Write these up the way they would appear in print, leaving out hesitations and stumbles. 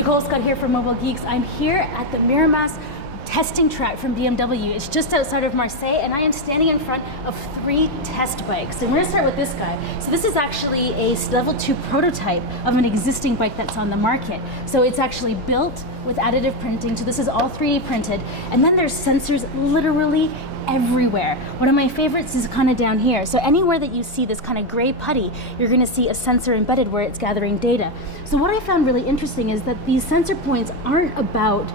Nicole Scott here from Mobile Geeks. I'm here at the Miramas testing track from BMW. It's just outside of Marseille, and I am standing in front of 3 test bikes. And we're gonna start with this guy. So this is actually a level 2 prototype of an existing bike that's on the market. So it's actually built with additive printing. So this is all 3D printed. And then there's sensors literally everywhere. One of my favorites is kind of down here. So anywhere that you see this kind of gray putty, you're going to see a sensor embedded where it's gathering data. So what I found really interesting is that these sensor points aren't about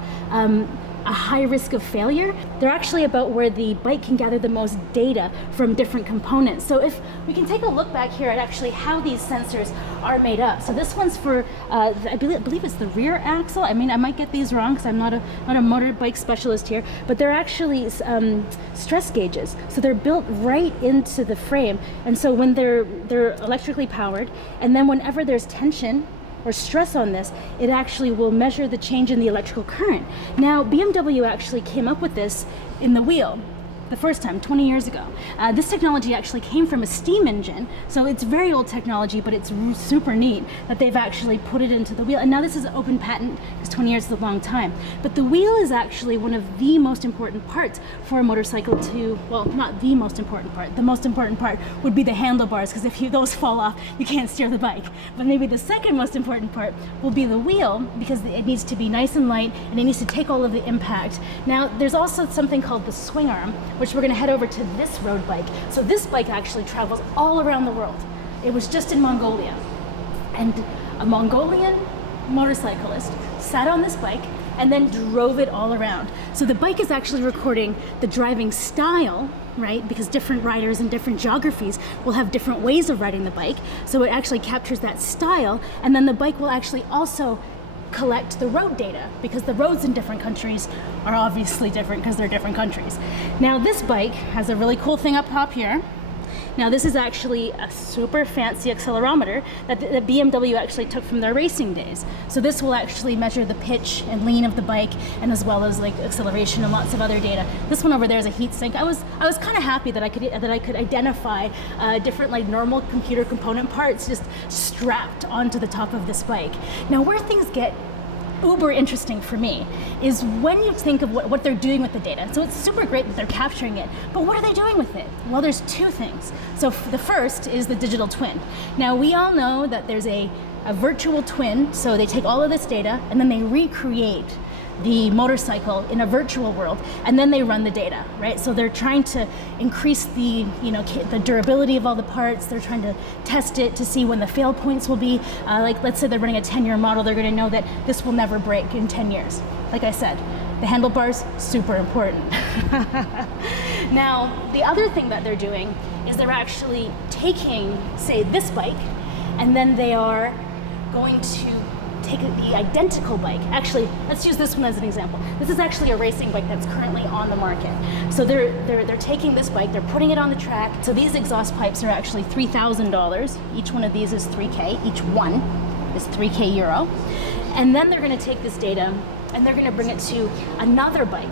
a high risk of failure. They're actually about where the bike can gather the most data from different components. So if we can take a look back here at actually how these sensors are made up. So this one's for, I believe it's the rear axle. I mean, I might get these wrong because I'm not a motorbike specialist here, but they're actually stress gauges. So they're built right into the frame. And so when they're electrically powered, and then whenever there's tension or stress on this, it actually will measure the change in the electrical current. Now, BMW actually came up with this in the wheel the first time, 20 years ago. This technology actually came from a steam engine, so it's very old technology, but it's super neat that they've actually put it into the wheel. And now this is an open patent, because 20 years is a long time. But the wheel is actually one of the most important parts for a motorcycle to, well, not the most important part. The most important part would be the handlebars, because if those fall off, you can't steer the bike. But maybe the second most important part will be the wheel, because it needs to be nice and light, and it needs to take all of the impact. Now, there's also something called the swing arm, which we're gonna head over to this road bike. So this bike actually travels all around the world. It was just in Mongolia. And a Mongolian motorcyclist sat on this bike and then drove it all around. So the bike is actually recording the driving style, right? Because different riders in different geographies will have different ways of riding the bike. So it actually captures that style, and then the bike will actually also collect the road data, because the roads in different countries are obviously different because they're different countries. Now this bike has a really cool thing up top here. Now this is actually a super fancy accelerometer that the BMW actually took from their racing days. So this will actually measure the pitch and lean of the bike, and as well as like acceleration and lots of other data. This one over there is a heat sink. I was kind of happy that I could identify different like normal computer component parts just strapped onto the top of this bike. Now where things get uber interesting for me is when you think of what they're doing with the data. So it's super great that they're capturing it, but what are they doing with it? Well, there's 2 things. So the first is the digital twin. Now we all know that there's a virtual twin, so they take all of this data and then they recreate the motorcycle in a virtual world, and then they run the data, right? So they're trying to increase the durability of all the parts. They're trying to test it to see when the fail points will be. Like let's say they're running a 10-year model, they're going to know that this will never break in 10 years. Like I said, the handlebars, super important. Now, the other thing that they're doing is they're actually taking, say, this bike, and then they are going to take the identical bike. Actually, let's use this one as an example. This is actually a racing bike that's currently on the market. So they're taking this bike, they're putting it on the track. So these exhaust pipes are actually $3,000. Each one of these is 3K. Each one is 3K euro. And then they're going to take this data and they're going to bring it to another bike,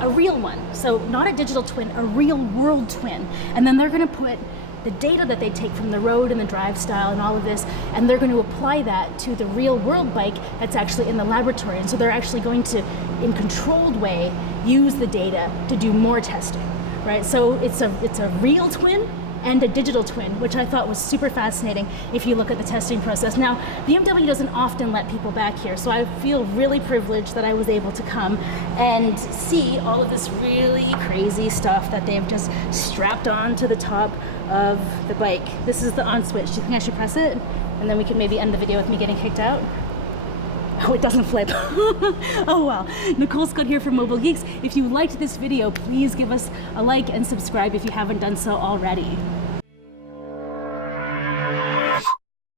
a real one. So not a digital twin, a real world twin. And then they're going to put the data that they take from the road and the drive style and all of this, and they're going to apply that to the real world bike that's actually in the laboratory. And so they're actually going to, in controlled way, use the data to do more testing, right? So it's a real twin and a digital twin, which I thought was super fascinating if you look at the testing process. Now, BMW doesn't often let people back here, so I feel really privileged that I was able to come and see all of this really crazy stuff that they've just strapped on to the top of the bike. This is the on switch. Do you think I should press it? And then we can maybe end the video with me getting kicked out? Oh, it doesn't flip. Oh well. Nicole Scott here from Mobile Geeks. If you liked this video, please give us a like and subscribe if you haven't done so already.